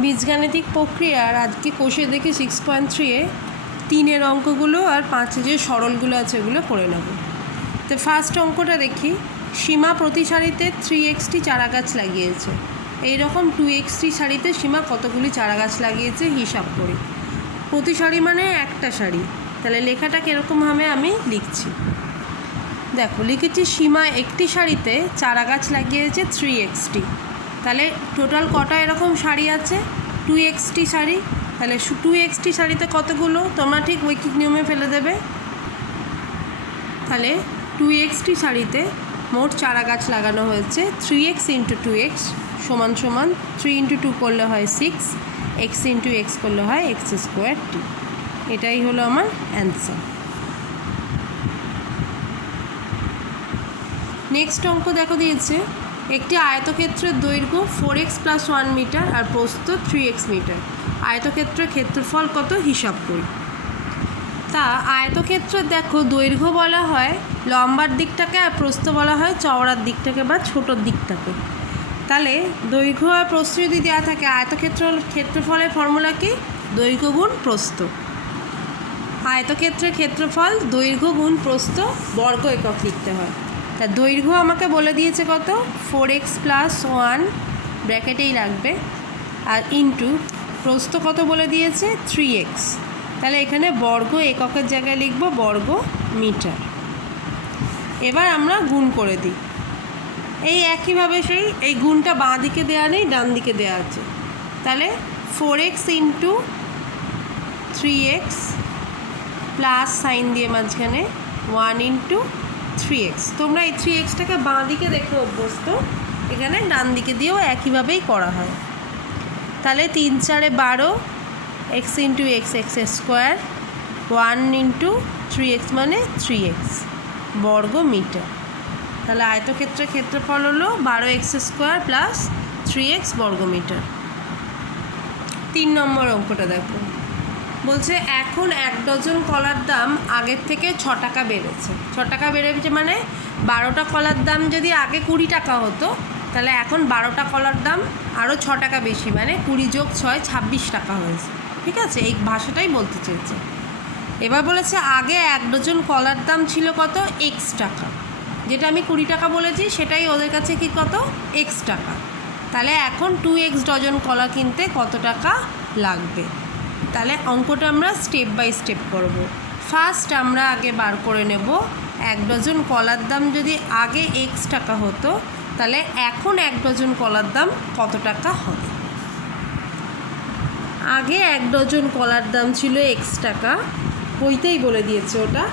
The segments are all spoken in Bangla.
বীজগাণিতিক প্রক্রিয়ার আজকে কোষে দেখি 6.3-এ 3-এর অঙ্কগুলো আর 5-এ যে সরলগুলো আছে ওগুলো করে নেব। তো ফার্স্ট অঙ্কটা দেখি, সীমা প্রতি সারিতে 3xটি চারা গাছ লাগিয়েছে। এইরকম 2xটি সারিতে সীমা কতগুলি চারা গাছ লাগিয়েছে হিসাব করি। প্রতি সারি মানে একটা সারি, তাহলে লেখাটা কীরকমভাবে আমি লিখছি দেখো, লিখেছি সীমা একটি সারিতে চারা গাছ লাগিয়েছে 3xটি। তাহলে টোটাল কটা এরকম সারি আছে? 2xটি সারি। তাহলে 2xটি সারিতে কতগুলো তোমরা ঠিক ঐকিক নিয়মে ফেলে দেবে। তাহলে 2xটি সারিতে মোট চারা গাছ লাগানো হয়েছে 3x × 2x সমান 3 × 2 করলে হয় 6, x × x করলে হয় x²t। এটাই হলো আমার অ্যান্সার। নেক্সট অঙ্ক দেখো দিয়েছে, একটি আয়তক্ষেত্রের দৈর্ঘ্য 4x + 1 মিটার আর প্রস্থ 3x মিটার। আয়তক্ষেত্রের ক্ষেত্রফল কত হিসাব করি। তা আয়তক্ষেত্রের দেখো দৈর্ঘ্য বলা হয় লম্বার দিকটাকে আর প্রস্থ বলা হয় চওড়ার দিকটাকে বা ছোটোর দিকটাকে। তাহলে দৈর্ঘ্য আর প্রস্থ যদি দেওয়া থাকে, ক্ষেত্রফলের ফর্মুলা কি? দৈর্ঘ্য গুণ প্রস্থ। আয়তক্ষেত্রের ক্ষেত্রফল দৈর্ঘ্য গুণ প্রস্থ বর্গ একক লিখতে হয়। তা দৈর্ঘ্য আমাকে বলে দিয়েছে কত? 4x + 1 ব্র্যাকেটেই রাখবে, আর ইন্টু প্রস্থ কত বলে দিয়েছে? 3x। তাহলে এখানে বর্গ এককের জায়গায় লিখব বর্গ মিটার। এবার আমরা গুণ করে দিই। এই একইভাবে এই গুণটা বাঁ দিকে দেওয়া নেই, ডান দিকে দেওয়া আছে। তাহলে 4x × 3x প্লাস সাইন দিয়ে মাঝখানে 1 × 3x। তোমরা এই 3xটাকে বাঁ দিকে দেখে অভ্যস্ত, এখানে ডান দিকে দিয়েও একইভাবেই করা হয়। তাহলে 3 × 4 = 12, x × x x², 1 × 3x মানে 3x বর্গ মিটার। তাহলে আয়তক্ষেত্রের ক্ষেত্রফল হলো 12x² + 3x বর্গ মিটার। 3 নম্বর অঙ্কটা দেখো, বলছে এখন 1 ডজন কলার দাম আগের থেকে 6 টাকা বেড়েছে। 6 টাকা বেড়েছে মানে 12টা কলার দাম যদি আগে 20 টাকা হতো, তাহলে এখন 12টা কলার দাম আরও 6 টাকা বেশি, মানে 20 + 6 26 টাকা হয়েছে। ঠিক আছে, এই ভাষাটাই বলতে চেয়েছে। এবার বলেছে আগে 1 ডজন কলার দাম ছিল কত? x টাকা। যেটা আমি 20 টাকা বলেছি সেটাই ওদের কাছে কি কত? x টাকা। তাহলে এখন 2x ডজন কলা কিনতে কত টাকা লাগবে? তাহলে অঙ্কটা আমরা স্টেপ বাই স্টেপ করব। ফার্স্ট আমরা আগে বার করে নেব 1 ডজন কলার দাম যদি আগে x টাকা হতো, তাহলে এখন 1 ডজন কলার দাম কত টাকা হবে। আগে 1 ডজন কলার দাম ছিল x টাকা, বইতেই বলে দিয়েছে ওটা।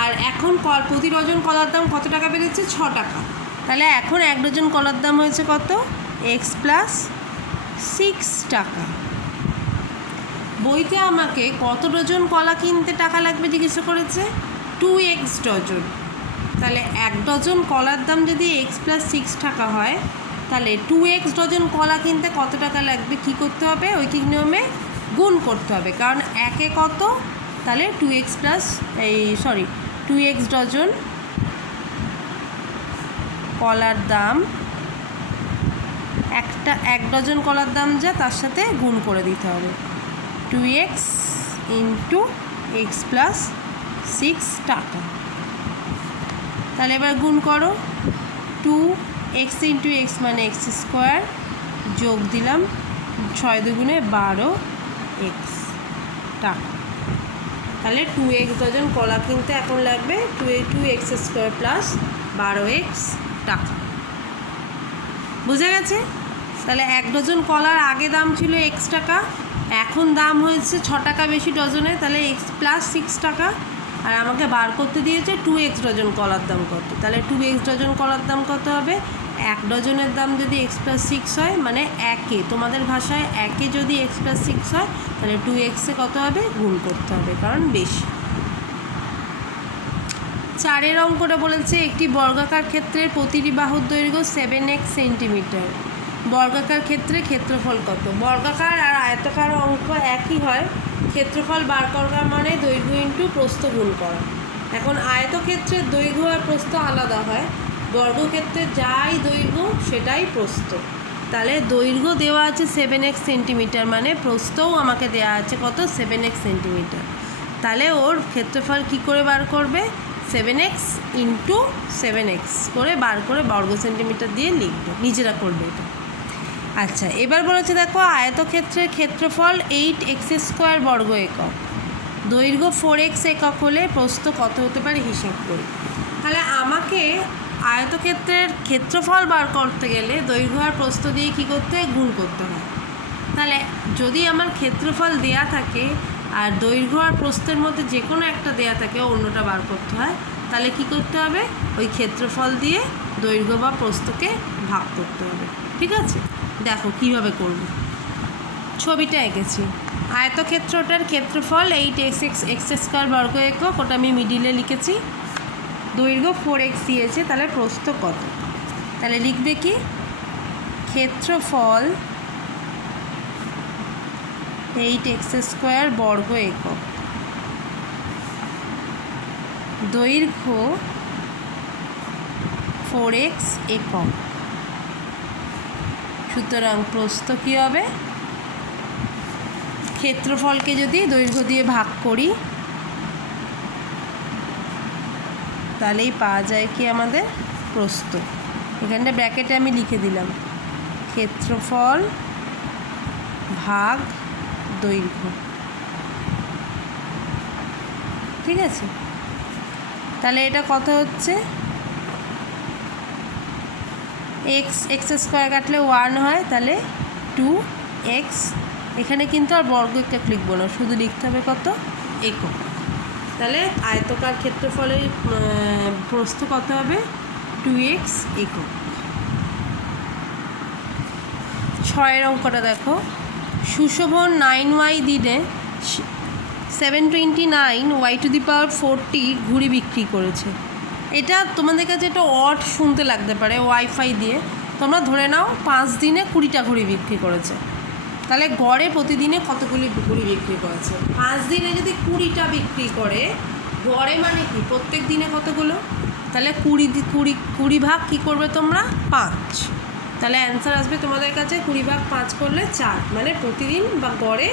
আর এখন প্রতি ডজন কলার দাম কত টাকা বেড়েছে? 6 টাকা। তাহলে এখন 1 ডজন কলার দাম হয়েছে কত? x + 6 টাকা। বইতে আমাকে কত ডজন কলা কিনতে টাকা লাগবে জিজ্ঞাসা করেছে? 2x dozen. তাহলে 1 ডজন কলার দাম যদি x + 6 টাকা হয়, তাহলে 2x ডজন কলা কিনতে কত টাকা লাগবে? কী করতে হবে? ঐকিক নিয়মে গুণ করতে হবে, কারণ একে কত? তাহলে 2x ডজন কলার দাম, 1 ডজন কলার দাম যা তার সাথে গুণ করে দিতে হবে 2x × x + 6 টাকা। তাহলে এবার গুণ করো, 2x × x মানে x² যোগ দিলাম 6 × 2 = 12x টাকা। তাহলে 2x ডজন কলা কিনতে এখন লাগবে 2x² + 12x টাকা। বুঝে গেছে? তাহলে 1 ডজন কলার আগে দাম ছিল x টাকা, এখন দাম হয়েছে 6 টাকা বেশি ডজনে, তাহলে x + 6 টাকা। আর আমাকে বার করতে দিয়েছে 2x ডজন কলার দাম কত। তাহলে 2x ডজন কলার দাম কত হবে? 1 ডজনের দাম যদি x + 6 হয়, মানে একে, তোমাদের ভাষায় একে যদি x + 6 হয়, তাহলে 2x-এ কত হবে? গুণ করতে হবে, কারণ বেশি। 4-এর অঙ্কটা বলেছে একটি বর্গাকার ক্ষেত্রের প্রতিটি বাহুর দৈর্ঘ্য 7x সেন্টিমিটার। বর্গাকার ক্ষেত্রে ক্ষেত্রফল কত? বর্গাকার আর আয়তাকার অঙ্ক একই হয়, ক্ষেত্রফল বার করার মানে দৈর্ঘ্য ইন্টু প্রস্থ গুণ করা। এখন আয়তক্ষেত্রের দৈর্ঘ্য আর প্রস্থ আলাদা হয়, বর্গক্ষেত্রে যাই দৈর্ঘ্য সেটাই প্রস্থ। তাহলে দৈর্ঘ্য দেওয়া আছে 7x সেন্টিমিটার, মানে প্রস্থও আমাকে দেওয়া আছে কত 7x সেন্টিমিটার। তাহলে ওর ক্ষেত্রফল কি করে বার করবে, 7x ইন্টু 7x করে বার করে বর্গ সেন্টিমিটার দিয়ে লিখবে, নিজেরা করবে এটা। আচ্ছা, এবার বলেছে দেখো আয়তক্ষেত্রের ক্ষেত্রফল 8x² বর্গ একক, দৈর্ঘ্য 4x একক হলে প্রস্থ কত হতে পারে হিসাব করি। তাহলে আমাকে আয়তক্ষেত্রের ক্ষেত্রফল বার করতে গেলে দৈর্ঘ্য আর প্রস্থ দিয়ে কী করতে হয়, গুণ করতে হয়। তাহলে যদি আমার ক্ষেত্রফল দেয়া থাকে আর দৈর্ঘ্য আর প্রস্থের মধ্যে যে কোনো একটা দেয়া থাকে, অন্যটা বার করতে হয়, তাহলে কি করতে হবে, ওই ক্ষেত্রফল দিয়ে দৈর্ঘ্য বা প্রস্থকে ভাগ করতে হবে। ঠিক আছে, দেখো কিভাবে করব। ছবিটা এঁকেছি, আয়তক্ষেত্রটার ক্ষেত্রফল 8x² বর্গ একক, ওটা আমি মিডিলে লিখেছি। দৈর্ঘ্য 4x দিয়েছে, তাহলে প্রস্থ কত, তাহলে লিখবে কি, ক্ষেত্রফল 8x² বর্গ একক, দৈর্ঘ্য 4x একক, সুতরাং প্রস্থ কী হবে, ক্ষেত্রফলকে যদি দৈর্ঘ্য দিয়ে ভাগ করি তাহলেই পাওয়া যায় কি আমাদের প্রস্থ। এখানটা ব্র্যাকেটে আমি লিখে দিলাম ক্ষেত্রফল ভাগ দৈর্ঘ্য। ঠিক আছে, তাহলে এটা কত হচ্ছে, x² কাটলে 1 হয়, তাহলে 2x। এখানে কিন্তু আর বর্গ একক লিখবো না, শুধু লিখতে হবে কত, একক। তাহলে আয়তকার ক্ষেত্রফলের প্রস্থ কত হবে, 2x একক। 6 অঙ্কটা দেখো, সুশোভন 9y দিনে 729y⁴ ঘুড়ি বিক্রি করেছে। এটা তোমাদের কাছে একটা অড শুনতে লাগতে পারে, ওয়াইফাই দিয়ে তোমরা ধরে নাও 5 দিনে 20টা ঘুড়ি বিক্রি করেছে, তাহলে গড়ে প্রতিদিনে কতগুলি ঘুড়ি বিক্রি করেছে। 5 দিনে যদি 20টা বিক্রি করে, গড়ে মানে কি প্রত্যেক দিনে কতগুলো, তাহলে 20 ভাগ কী করবে তোমরা, 5। তাহলে অ্যান্সার আসবে তোমাদের কাছে 20 ভাগ 5 করলে 4, মানে প্রতিদিন বা গড়ে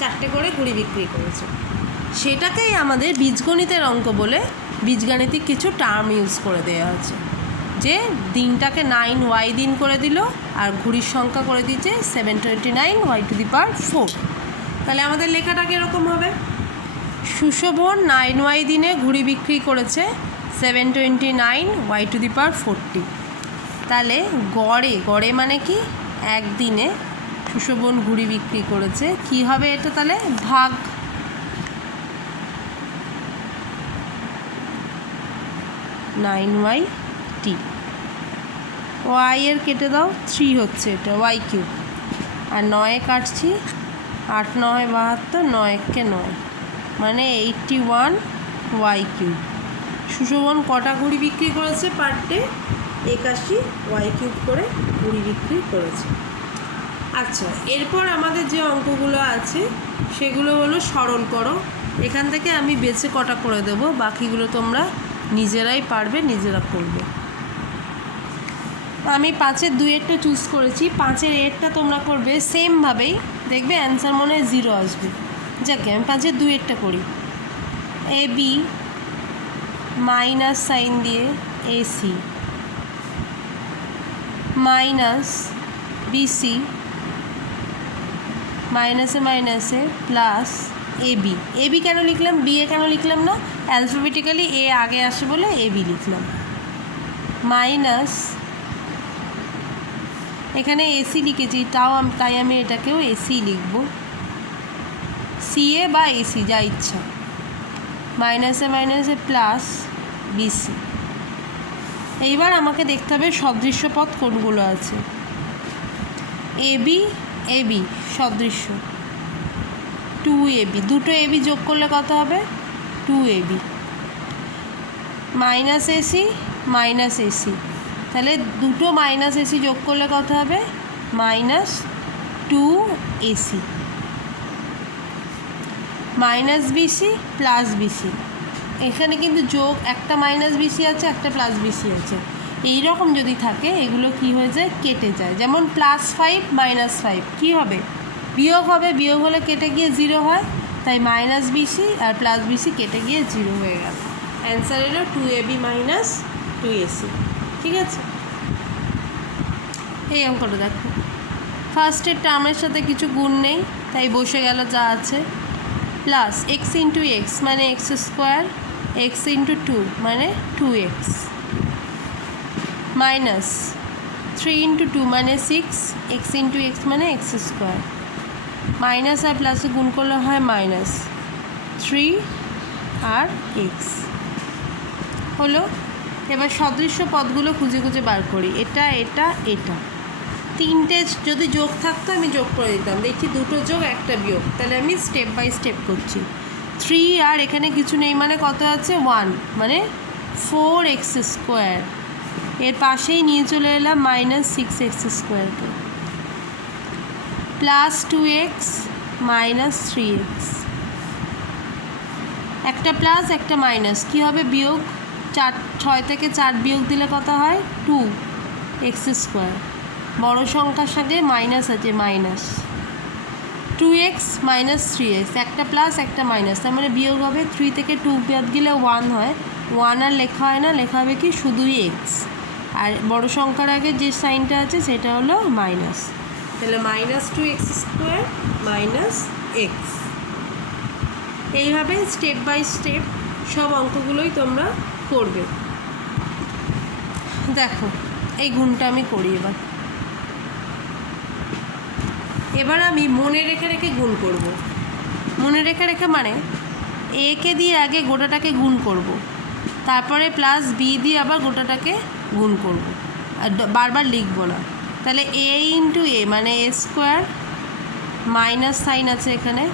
4টে করে ঘুড়ি বিক্রি করেছে। সেটাকেই আমাদের বীজগণিতের অঙ্ক বলে বীজগাণিতিক কিছু টার্ম ইউজ করে দেওয়া আছে, যে দিনটাকে 9y দিন করে দিল আর ঘুড়ির সংখ্যা করে দিয়েছে 729y⁴। তাহলে আমাদের লেখাটা কীরকম হবে, সুশোভন 9y দিনে ঘুড়ি বিক্রি করেছে 729y⁴। তাহলে গড়ে মানে কি, একদিনে সুশোভন ঘুড়ি বিক্রি করেছে, কি হবে এটা, তাহলে ভাগ। y এর কেটে দাও, 3 হচ্ছে এটা y³ আর 9 কাটছি, 8 9 72, 9 9 মানে 81y³। সুশোভন কটা ঘুড়ি বিক্রি করেছে পার ডে, 81y³ করে ঘুড়ি বিক্রি করেছে। আচ্ছা, এরপর আমাদের যে অঙ্কগুলো আছে সেগুলো হলো সরল করো। এখান থেকে আমি বেছে কটা করে দেবো, বাকিগুলো তোমরা নিজেরাই পারবে, নিজেরা করবে। আমি 5-এর 2-এরটা চুজ করেছি, 5-এর 1-টা তোমরা করবে সেমভাবেই, দেখবে অ্যান্সার মনে হয় 0 আসবে। যাকে আমি 5-এর 2-এরটা করি, AB মাইনাস সাইন দিয়ে AC মাইনাস BC মাইনাসে মাইনাসে প্লাস AB কেন লিখলাম, BA কেন লিখলাম না, অ্যালফাবেটিক্যালি A আগে আসে বলে AB লিখলাম, মাইনাস এখানে AC লিখেছি তাই আমি এটাকেও AC লিখব, CA বা AC যা ইচ্ছা, মাইনাসে মাইনাসে প্লাস BC। এইবার আমাকে দেখতে হবে সদৃশ্য পদ কোনগুলো আছে। AB সদৃশ্য, 2AB, দুটো AB যোগ করলে কত হবে, 2AB, মাইনাস AC, তাহলে দুটো মাইনাস AC যোগ করলে কত হবে, -2AC, minus BC plus BC। এখানে কিন্তু যোগ, একটা মাইনাস BC আছে, একটা প্লাস BC আছে, এই রকম যদি থাকে এগুলো কি হয়ে যায়, কেটে যায়। যেমন +5 -5 কী হবে, বিয়োগ হবে, বিয়োগ হলে কেটে গিয়ে 0 হয়, তাই -BC আর +BC কেটে গিয়ে 0 হয়ে গেল। অ্যান্সার এলো 2AB - 2AC। ঠিক আছে, এই অঙ্কটা দেখো, ফার্স্টের টার্মের সাথে কিছু গুণ নেই, তাই বসে গেল যা আছে, প্লাস x × x মানে x², x × 2 মানে 2x, মাইনাস 3 × 2 মানে 6, x × x মানে x², মাইনাস আর প্লাসে গুণ করলে হয় -3 আর x হলো। এবার সদৃশ্য পদগুলো খুঁজে খুঁজে বার করি, এটা এটা এটা, তিনটে যদি যোগ থাকতো আমি যোগ করে দিতাম, দেখছি দুটো যোগ একটা বিয়োগ, তাহলে আমি স্টেপ বাই স্টেপ করছি। 3 আর এখানে কিছু নেই মানে কত আছে, 1 মানে 4x², এর পাশেই নিয়ে চলে এলাম -6x²কে, প্লাস 2x -3x, একটা প্লাস একটা মাইনাস, কী হবে বিয়োগ, 6 থেকে 4 বিয়োগ দিলে কত হয়, 2x², বড় সংখ্যার সাথে মাইনাস আছে, -2x -3x, একটা প্লাস একটা মাইনাস, তার মানে বিয়োগ হবে, 3 থেকে 2 বাদ গেলে 1 হয়, 1 আর লেখা হয় না, লেখা হবে কি শুধুই x, আর বড় সংখ্যার আগে যে সাইনটা আছে সেটা হলো মাইনাস, তাহলে -2x² - x। এইভাবে স্টেপ বাই স্টেপ সব অঙ্কগুলোই তোমরা করবে। দেখো এই গুণটা আমি করি, এবার আমি মনে রেখে রেখে গুণ করব। মনে রেখে রেখে মানে একে দিয়ে আগে গোটাটাকে গুণ করব, তারপরে প্লাস বি দিয়ে আবার গোটাটাকে গুণ করব, আর বারবার লিখবো না। তাহলে a × a মানে a², মাইনাস সাইন আছে এখানে,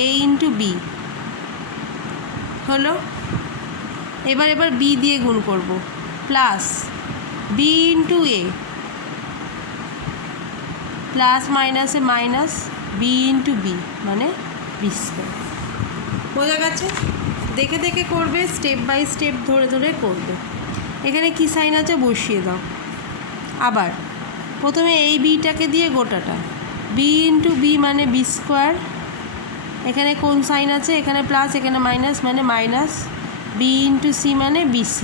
a × b হলো। এবার b দিয়ে গুণ করব, প্লাস b × a, প্লাস মাইনাসে মাইনাস, b × b মানে b²। বোঝা গেছে? দেখে দেখে করবে, স্টেপ বাই স্টেপ ধরে ধরে করবে। এখানে কি সাইন আছে বসিয়ে দাও। আবার প্রথমে এই বিটাকে দিয়ে গোটাটা, b × b মানে b², এখানে কোন সাইন আছে, এখানে প্লাস এখানে মাইনাস মানে মাইনাস, b × c মানে bc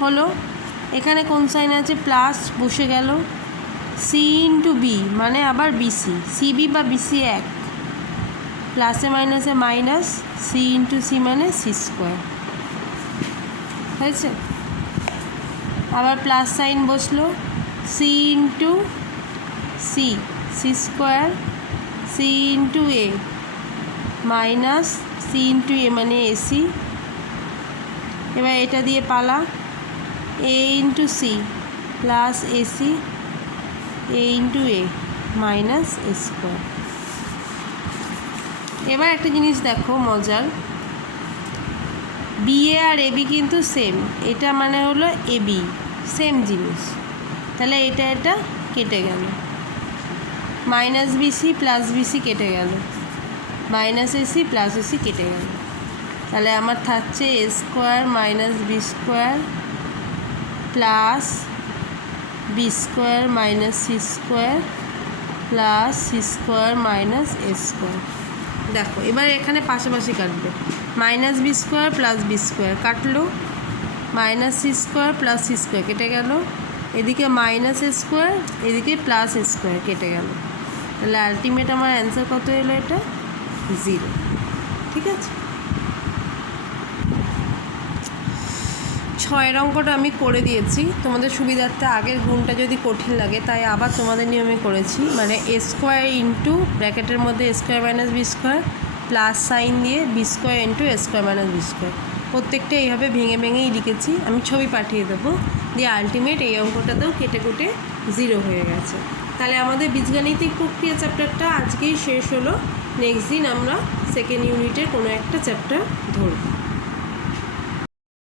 হলো। এখানে কোন সাইন আছে, প্লাস বসে গেল, c × b মানে আবার bc, cb বা bc এক, প্লাসে মাইনাসে মাইনাস, c × c মানে c² হয়েছে। আবার প্লাস সাইন বসলো, c × c c², c × a minus c × a মানে ac, এবার এটা দিয়ে পালা, a × c plus ac, a × a minus a²। এবার একটা জিনিস দেখো মজার, BA আর AB কিন্তু সেম, এটা মানে হলো AB, সেম জিনিস, তাহলে এটা এটা কেটে গেল, -BC + BC কেটে গেল, -AC + AC কেটে গেল, তাহলে আমার থাকছে a² - b² plus b² - c² plus c² - a²। দেখো এবার এখানে পাশাপাশি কাটবে, -b² + b² কাটলো, -c² + c² কেটে গেল, এদিকে -a², এদিকে +a² কেটে গেল, তাহলে আলটিমেট আমার অ্যান্সার কত এলো, এটা 0। ঠিক আছে, 6 অঙ্কটা আমি করে দিয়েছি তোমাদের সুবিধার্থে। আগের গুণটা যদি কঠিন লাগে তাই আবার তোমাদের নিয়মে করেছি, মানে a² × ব্র্যাকেটের মধ্যে a² - b² প্লাস সাইন দিয়ে b² × a² - b², প্রত্যেকটা এইভাবে ভেঙে ভেঙেই লিখেছি। আমি ছবি পাঠিয়ে দেবো, দিয়ে আলটিমেট এই অঙ্কটাতেও কেটে কুটে 0 হয়ে গেছে। তাহলে আমাদের বীজগাণিতিক প্রক্রিয়া চ্যাপ্টারটা আজকেই শেষ হলো। নেক্সট দিন আমরা সেকেন্ড ইউনিটের কোনো একটা চ্যাপ্টার ধরব।